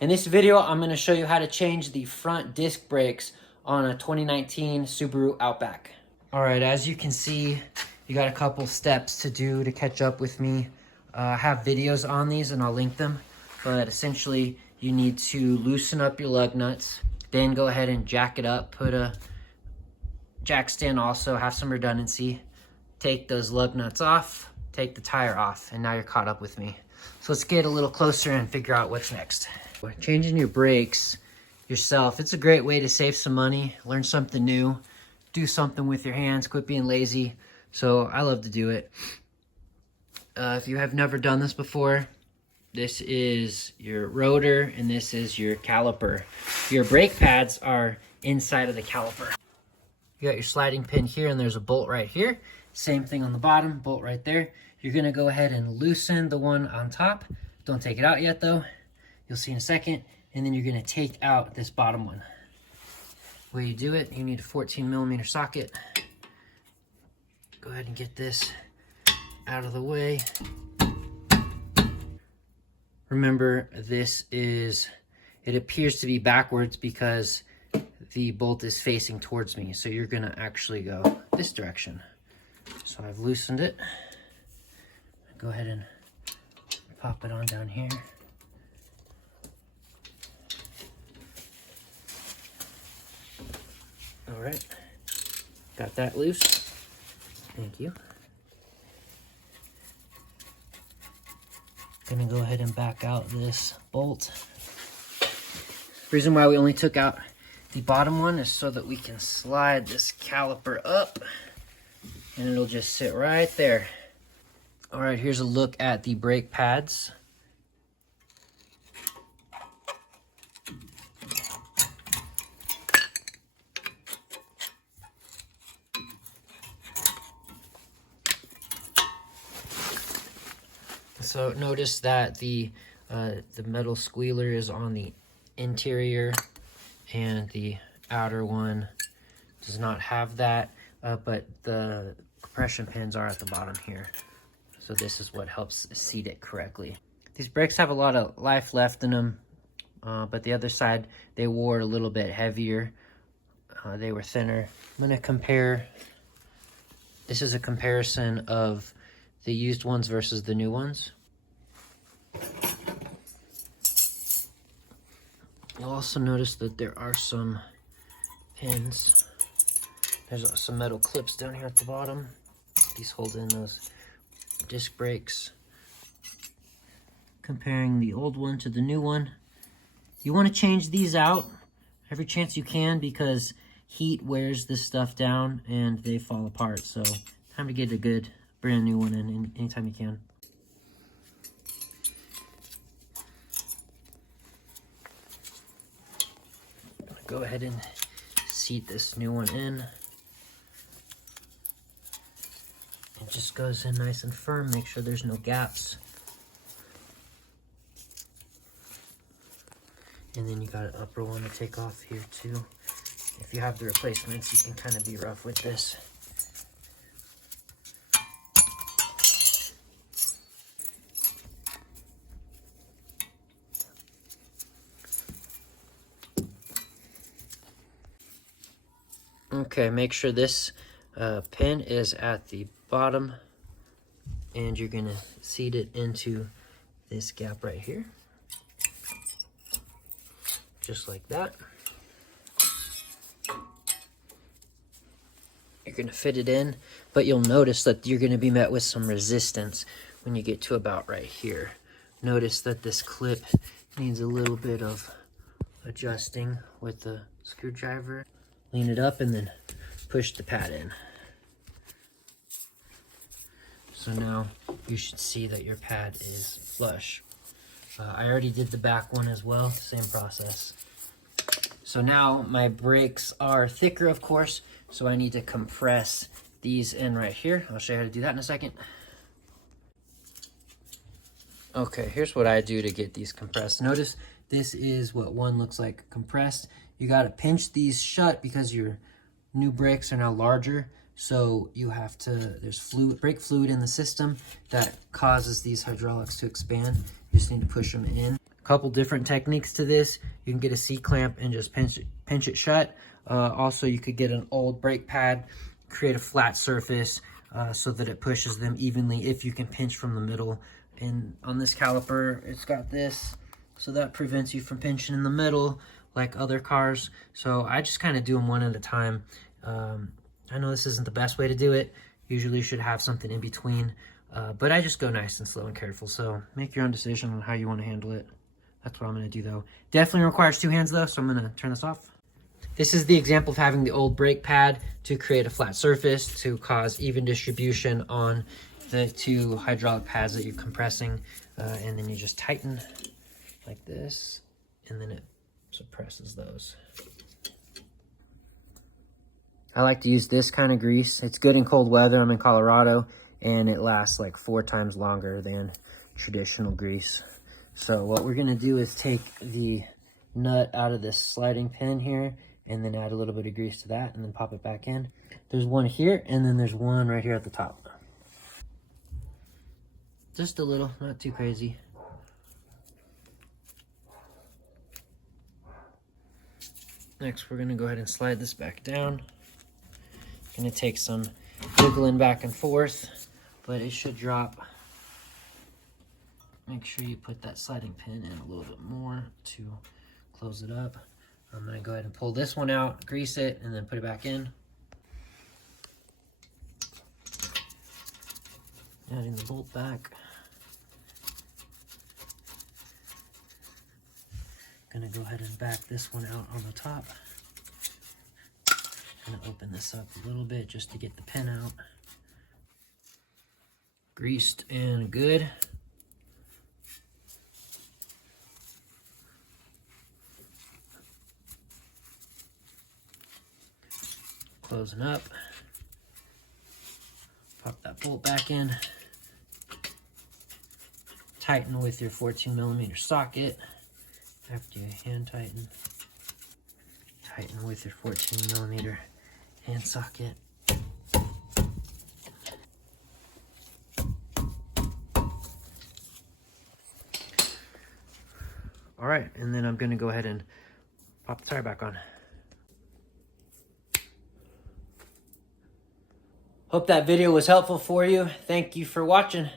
In this video, I'm going to show you how to change the front disc brakes on a 2019 Subaru Outback. All right, as you can see, you got a couple steps to do to catch up with me. I have videos on these and I'll link them, but essentially you need to loosen up your lug nuts, then go ahead and jack it up, put a jack stand also, have some redundancy, take those lug nuts off, take the tire off, and now you're caught up with me. So let's get a little closer and figure out what's next. Changing your brakes yourself, it's a great way to save some money, learn something new, do something with your hands, quit being lazy. So I love to do it. If you have never done this before, this is your rotor and this is your caliper. Your brake pads are inside of the caliper. You got your sliding pin here and there's a bolt right here. Same thing on the bottom, bolt right there. You're gonna go ahead and loosen the one on top. Don't take it out yet though. You'll see in a second. And then you're gonna take out this bottom one. The way you do it, you need a 14mm socket. Go ahead and get this out of the way. Remember, it appears to be backwards because the bolt is facing towards me. So you're gonna actually go this direction. So I've loosened it. Go ahead and pop it on down here. All right, got that loose. Thank you. Gonna go ahead and back out this bolt. The reason why we only took out the bottom one is so that we can slide this caliper up and it'll just sit right there. All right, here's a look at the brake pads. So notice that the metal squealer is on the interior and the outer one does not have that, but the compression pins are at the bottom here. So this is what helps seat it correctly. These brakes have a lot of life left in them, but the other side, they wore a little bit heavier. They were thinner. I'm gonna compare, this is a comparison of the used ones versus the new ones. You'll also notice that there are some pins. There's some metal clips down here at the bottom. These hold in those disc brakes. Comparing the old one to the new one. You want to change these out every chance you can because heat wears this stuff down and they fall apart. So time to get a good brand new one in anytime you can. Go ahead and seat this new one in. It just goes in nice and firm. Make sure there's no gaps. And then you got an upper one to take off here too. If you have the replacements, you can kind of be rough with this. Okay, make sure this pin is at the bottom and you're gonna seat it into this gap right here. Just like that. You're gonna fit it in, but you'll notice that you're gonna be met with some resistance when you get to about right here. Notice that this clip needs a little bit of adjusting with the screwdriver. Lean it up and then push the pad in. So now you should see that your pad is flush. I already did the back one as well, same process. So now my brakes are thicker, of course, so I need to compress these in right here. I'll show you how to do that in a second. Okay, here's what I do to get these compressed. Notice this is what one looks like compressed. You gotta pinch these shut because your new brakes are now larger. So you have to, there's brake fluid in the system that causes these hydraulics to expand. You just need to push them in. couple different techniques to this. You can get a C-clamp and just pinch it shut. Also, you could get an old brake pad, create a flat surface so that it pushes them evenly if you can pinch from the middle. And on this caliper, it's got this, so that prevents you from pinching in the middle like other cars. So I just kind of do them one at a time. I know this isn't the best way to do it. Usually you should have something in between, but I just go nice and slow and careful. So make your own decision on how you want to handle it. That's what I'm going to do though. Definitely requires 2 hands though, so I'm going to turn this off. This is the example of having the old brake pad to create a flat surface to cause even distribution on the 2 hydraulic pads that you're compressing. And then you just tighten like this, and then it suppresses those. I like to use this kind of grease. It's good in cold weather. I'm in Colorado, and it lasts like 4 times longer than traditional grease. So what we're gonna do is take the nut out of this sliding pin here, and then add a little bit of grease to that, and then pop it back in. There's one here, and then there's one right here at the top. Just a little, not too crazy. Next, we're gonna go ahead and slide this back down. Gonna take some wiggling back and forth, but it should drop. Make sure you put that sliding pin in a little bit more to close it up. I'm gonna go ahead and pull this one out, grease it, and then put it back in. Adding the bolt back. Gonna go ahead and back this one out on the top. Gonna open this up a little bit just to get the pin out. Greased and good. Closing up. Pop that bolt back in. Tighten with your 14mm socket. After you hand tighten. Tighten with your 14mm hand socket. All right, and then I'm gonna go ahead and pop the tire back on. Hope that video was helpful for you. Thank you for watching.